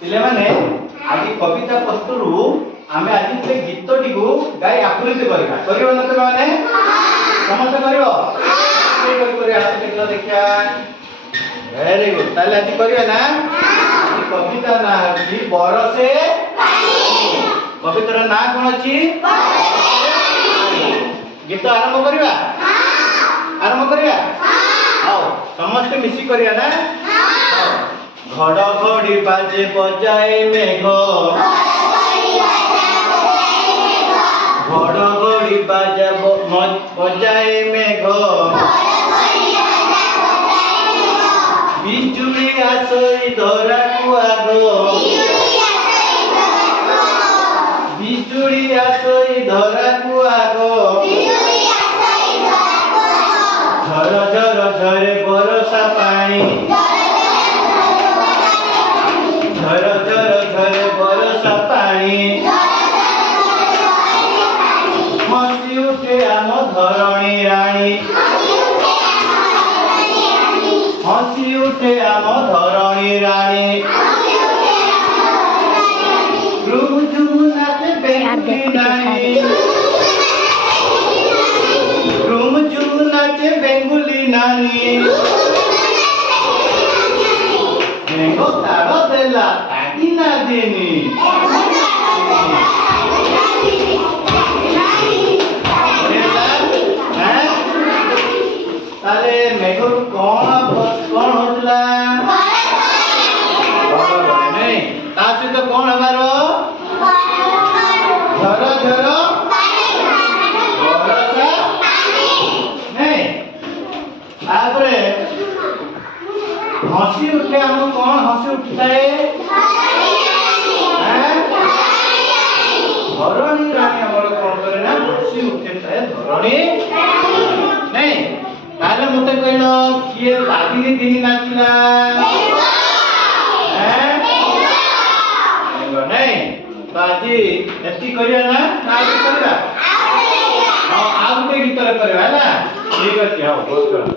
पिले माने आज कविता पस्तुरु आमे आज से गीत टिकु गाई आकृति करबा करियो न तमे माने समस्त करियो करियो हाथ टिकला देखिया वेरी गुड ताले आज करियो ना आज कविता ना अछि बरसे पानी कवितार ना कोन अछि गीत आरंभ करिया आरंभ करिया आओ समस्त मिसी करिया ना घड़घड़ी बाजे बजाए मेघ घड़घड़ी बाजे बजाए मेघ बिजुली आसई धरा को आग बिजुली आसई धरा को आग झर झर झरे बरसा पानी झर झर झरे बरसा पानी हसी उठे आम धरणी राणी हसी उठे आम धरणी राणी रुझु नाचे बेंगुली नानी रुझु नाचे बेंगुली नानी मेघो तारो देला ताकी ना देनी ताले मेघो कौन होतला नहीं तासे तो कौन हमारो झर झर बरसा नहीं तापरे हसी उठे हम कौन हसी उठता है धरणी रानी हमर कौन करे ना हसी उठे है धरणी नहीं ताले मते कहलो किए लागिनी दिन नाचिला नहीं बाजी एती करिया ना आगे करिया हां आगे गीत रे करबा ना ठीक अछि हां बहुत